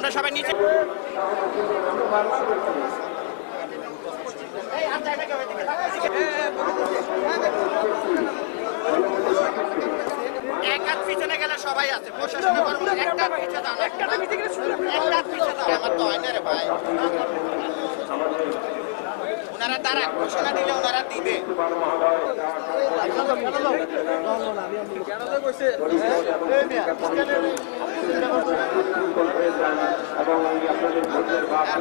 আমরা সবাই নিচে এক হাত পিছনে গেলে সবাই আছে প্রশাসনের কর্মকর্তা একটা পিছনে দাও একটা পিছনে দাও আমার তো হয় না রে ভাই ওনারা তারা ঘোষণা দিলে ওনারা দিবে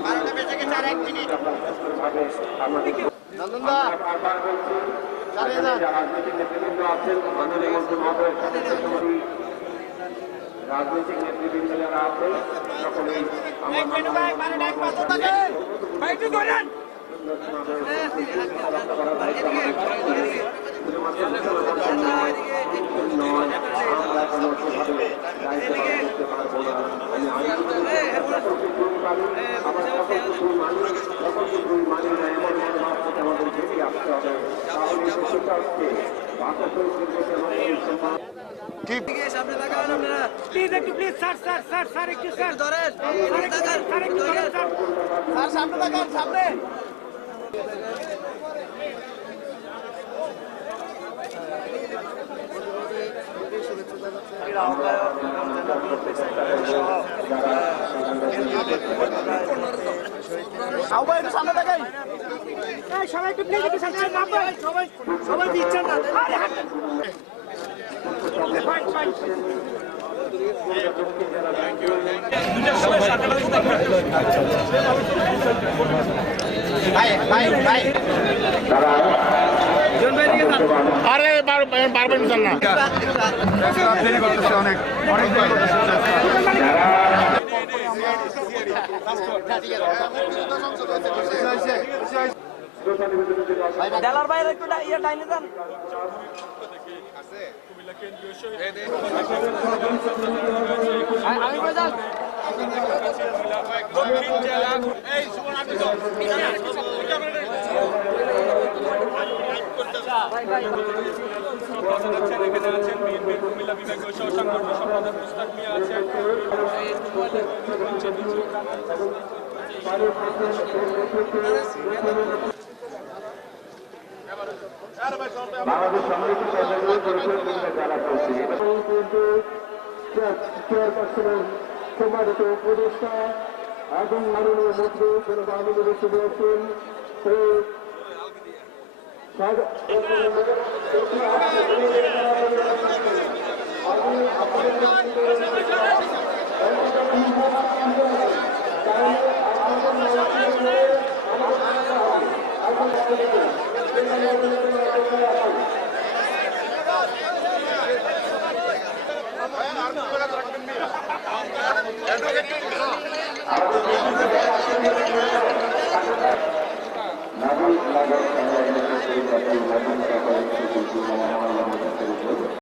বারোটা বেজে গেছে আর 1 মিনিট রাজনৈতিক নেতৃবৃন্দ যারা আছে সকলেই প্লিজ একটু প্লিজ স্যার একটু স্যার ধরেন স্যার একটু ধরেন স্যার সামনে তাকান সামনে সামনে তাকাই সবাই একটু প্লিজ একটু সামনে সবাই দিচ্ছেন না আরে বারবার মিশাল না অনেক দেলার বাইরে একটু ইয়ে ডাইনে যান আমি বাজার দক্ষিণ জেলা এই কুমিল্লা বিভাগীয় সহসংগঠন সম্পাদক মুস্তাক মিয়া আছেন বাংলাদেশ সমৃদ্ধ যারা করছে সম্মানিত উপদেষ্টা এবং মাননীয় মন্ত্রী জনতা আমিনুর রশিদ আছেন